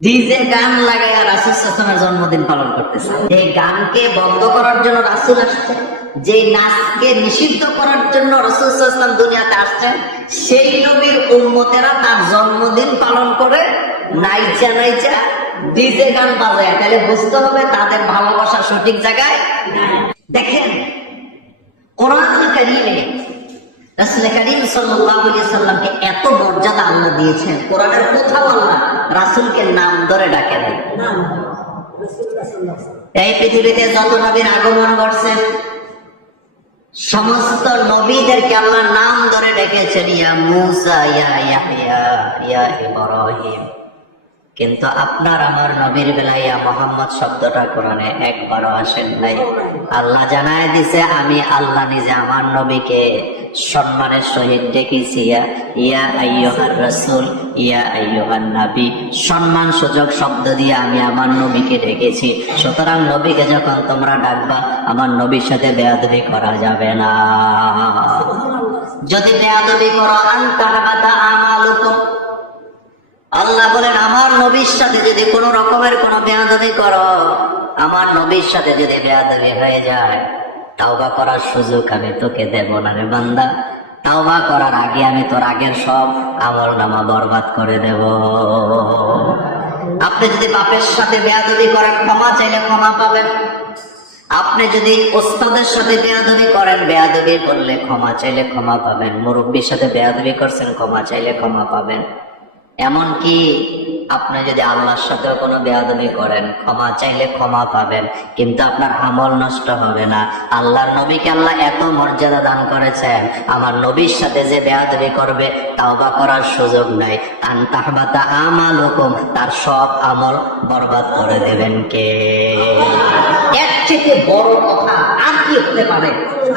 DJ গান লাগাইয়া রাসূল সাল্লাল্লাহু আলাইহি ওয়াসাল্লামের জন্মদিন পালন করতেছে। এই গানকে বন্ধ করার জন্য রাসূল আসছে, যে নাচকে নিষিদ্ধ করার জন্য রাসূল সাল্লাল্লাহু আলাইহি ওয়াসাল্লাম দুনিয়াতে আসছেন, সেই নবীর উম্মতেরা তার জন্মদিন পালন করে নাইচা নাইচা ডিজে গান বাজায়। তাহলে বুঝতে হবে তাদের ভালোবাসা সঠিক জায়গায়। দেখেন কোরআনুল কারীমে রাসূল করিম সাল্লাল্লাহু আলাইহি ওয়াসাল্লামকে এত মর্যাদা আল্লাহ দিয়েছেন, কোরআনের কোথাও আল্লাহ রাসূলকে নাম ধরে ডাকে নাই। এই পৃথিবীতে যত নবীর আগমন ঘটছে সমস্ত নবীদেরকে আল্লাহ নাম ধরে ডেকেছেন, ইয়া মূসা, ইয়া ইয়াহইয়া, ইয়া ইব্রাহিম। কিন্তু আপনার আমার নবীর বেলায় ইয়া মুহাম্মদ শব্দটা কোরআনে একবারও আসেন নাই। আল্লাহ জানায় দিছে, আমি আল্লাহ নিজে আমার নবীকে সম্মানের সহিত ডেকেছি, ইয়া আইয়ুহার রাসূল, ইয়া আইয়ুহান নবী। সম্মান সূচক শব্দ দিয়ে আমি আমার নবীকে ডেকেছি। সুতরাং নবীকে যখন তোমরা ডাকবা, আমার নবীর সাথে বেয়াদবি করা যাবে না। যদি বেয়াদবি করো আনতাহাবাতা আমালুকুম, আল্লাহ বলেন আমার নবীর সাথে যদি কোন রকমের কোন বেয়াদবি করো, আমার নবীর সাথে যদি বেয়াদবি হয়ে যায়, তাওবা করার সুযোগ আমি তোকে দেব না রে বান্দা। তাওবা করার আগে আমি তোর আগের সব আমলনামা বরবাদ করে দেব। আপনি যদি বাপের সাথে বেয়াদবি করেন, ক্ষমা চাইলে ক্ষমা পাবেন। আপনি যদি ওস্তাদের সাথে বেয়াদবি করেন, বেয়াদবি করলে ক্ষমা চাইলে ক্ষমা পাবেন। মুরব্বীর সাথে বেয়াদবি করছেন, ক্ষমা চাইলে ক্ষমা পাবেন। এমনকি আপনি যদি আল্লাহর সাথে কোনো বেয়াদবি করেন, ক্ষমা চাইলে ক্ষমা পাবেন, কিন্তু আপনার আমল নষ্ট হবে না। আল্লাহর নবীকে আল্লাহ এত মর্যাদা দান করেছেন, আমার নবীর সাথে যে বেয়াদবি করবে তাওবা করার সুযোগ নাই। আনতাহবাতা আমালুকুম, তার সব আমল বরবাদ করে দেবেন কে? এর থেকে বড় কথা আর কি হতে পারে?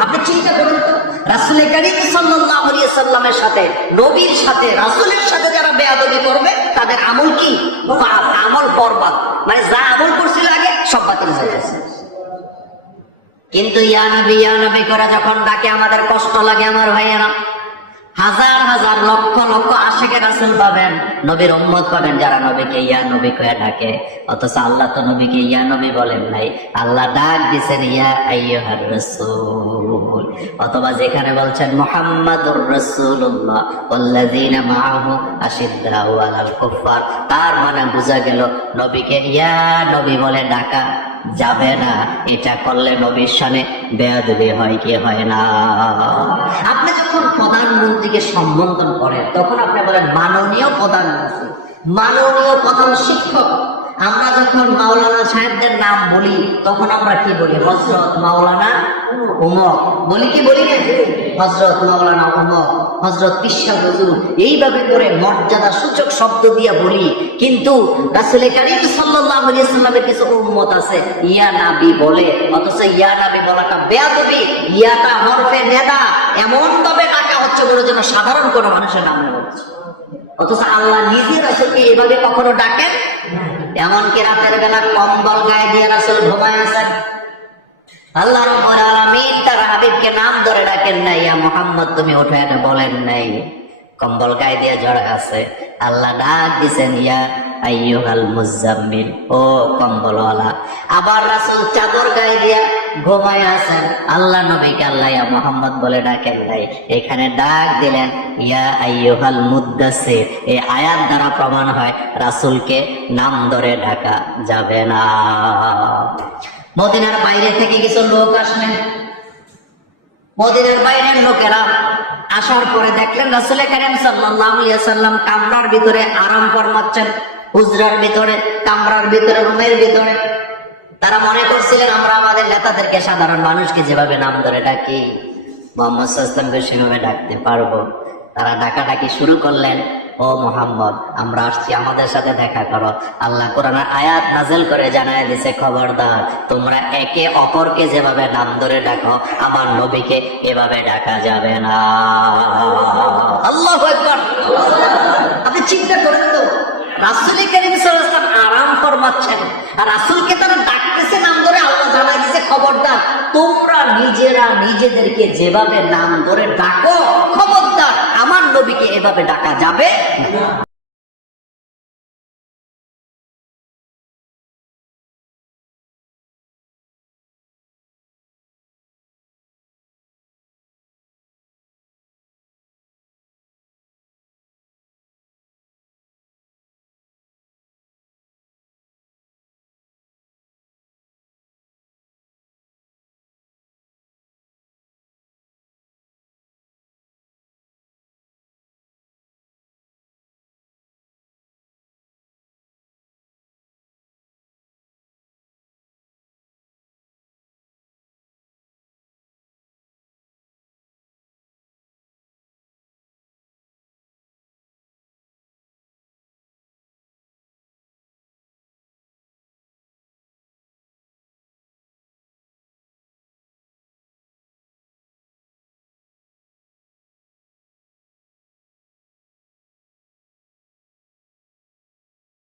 আপনি চিন্তা করুন তো, রাসূল করিম সাল্লাল্লাহু আলাইহি ওয়াসাল্লামের সাথে, নবীর সাথে, রাসূলের সাথে যারা বেয়াদবি করবে তাদের আমল কি? আমল বরবাদ। মানে যা আমল করছিল আগে সব বাতিল হয়ে গেছে। কিন্তু ইয়া নবী করে যখন ডাকে আমাদের কষ্ট লাগে আমার ভাইয়েরা। হাজার হাজার লক্ষ লক্ষ আশিকে রাসূল পাবেন, নবীর উম্মত পাবেন যারা নবীকে ইয়া নবী কয়ে ডাকে। অথচ আল্লাহ তো নবীকে ইয়া নবী বলেন নাই, আল্লাহ ডাক দিয়েছেন ইয়া আইয়ুহার রাসূল। অথবা যেখানে বলছেন মুহাম্মাদুর রাসূলুল্লাহ ওয়াল্লাযীনা মাআহু আশিদ্দাউ আলাল কুফার, তার মানে বোঝা গেল নবীকে ইয়া নবী বলে ডাকা যাবে না। এটা করলে নবীর শানে বেয়াদবি হয় কি হয় না? আপনি যখন প্রধানমন্ত্রীকে সম্বোধন করেন তখন আপনি বলেন মাননীয় প্রধানমন্ত্রী, মাননীয় প্রধান শিক্ষক। আমরা যখন মাওলানা সাহেবদের নাম বলি তখন আমরা কি বলি? হযরত মাওলানা উমর বলি, কি বলি না? হযরত মাওলানা উমর, হযরত পিসা হুজুর, এইভাবে করে মর্যাদা সূচক শব্দ দিয়ে বলি। কিন্তু রাসূল করিম সাল্লাল্লাহু আলাইহি ওয়াসাল্লামের কিছু উম্মত আছে ইয়া নবী বলে, অথচ ইয়া নবী বলাটা বেয়াদবি। ইয়াটা হরফে নেদা, এমন ভাবে ডাকা হচ্ছে বলে যেন সাধারণ কোনো মানুষের নাম নেওয়া হচ্ছে। অথচ আল্লাহ নিজে রাসূলকে এভাবে কখনো ডাকেন? এমনকি রাতের বেলা কম্বল গায়ে দিয়ে রাসূল ঘুমায় আছেন, আল্লাহ রাব্বুল আলামিন তার হাবিবকে নাম ধরে ডাকেন নাই, ইয়া মুহাম্মদ তুমি ওঠো, এটা বলেন নাই। কম্বল গায়ে দিয়ে জড়া আছে, আল্লাহ ডাক দিছেন ইয়া আইয়ুহাল মুজাম্মিল, ও কম্বলওয়ালা। আবার রাসূল চাদর গায়ে দিয়া ঘুমায় আছেন, আল্লাহ নবীকে আল্লাহ ইয়া মুহাম্মদ বলে ডাকেন নাই, এখানে ডাক দিলেন ইয়া আইয়ুহাল মুদ্দাসসির। এই আয়াত দ্বারা প্রমাণ হয় রাসূলকে নাম ধরে ডাকা যাবে না। মদিনার বাইরে থেকে কিছু লোক আসলেন, মদিনার বাইরের লোকেরা আসার পরে দেখলেন রাসূল করিম সাল্লাল্লাহু আলাইহি ওয়াসাল্লাম কামরার ভিতরে আরাম ফরমাচ্ছেন, হুজরার ভিতরে, কামরার ভিতরে, রুমের ভিতরে। তারা মনে করছিলেন আমরা আমাদের নেতাদেরকে, সাধারণ মানুষকে যেভাবে নাম ধরে ডাকি মুহাম্মদ সাল্লাল্লাহু আলাইহি ওয়াসাল্লামকে সেভাবে ডাকতে পারবো। তারা ডাকাডাকি শুরু করলেন, ও মুহাম্মদ আমরা আসছি, আমাদের সাথে দেখা করো। আল্লাহ কোরআনের আয়াত নাযিল করে জানায় দিয়েছে, খবরদার তোমরা একে অপরকে যেভাবে নাম ধরে ডাকো আমার নবীকে এভাবে ডাকা যাবে না। আল্লাহু আকবার। আপনি চিন্তা করেন তো, রাসূল করিম সাল্লাল্লাহু আলাইহি ওয়াসাল্লাম আরাম ফরমাচ্ছেন আর রাসূলকে তারা ডাকতেছে নাম ধরে। আল্লাহ জানায় দিয়েছে, খবরদার তোমরা নিজেরা নিজেদেরকে যেভাবে নাম ধরে ডাকো, খবরদার আমার নবীকে এভাবে ডাকা যাবে না।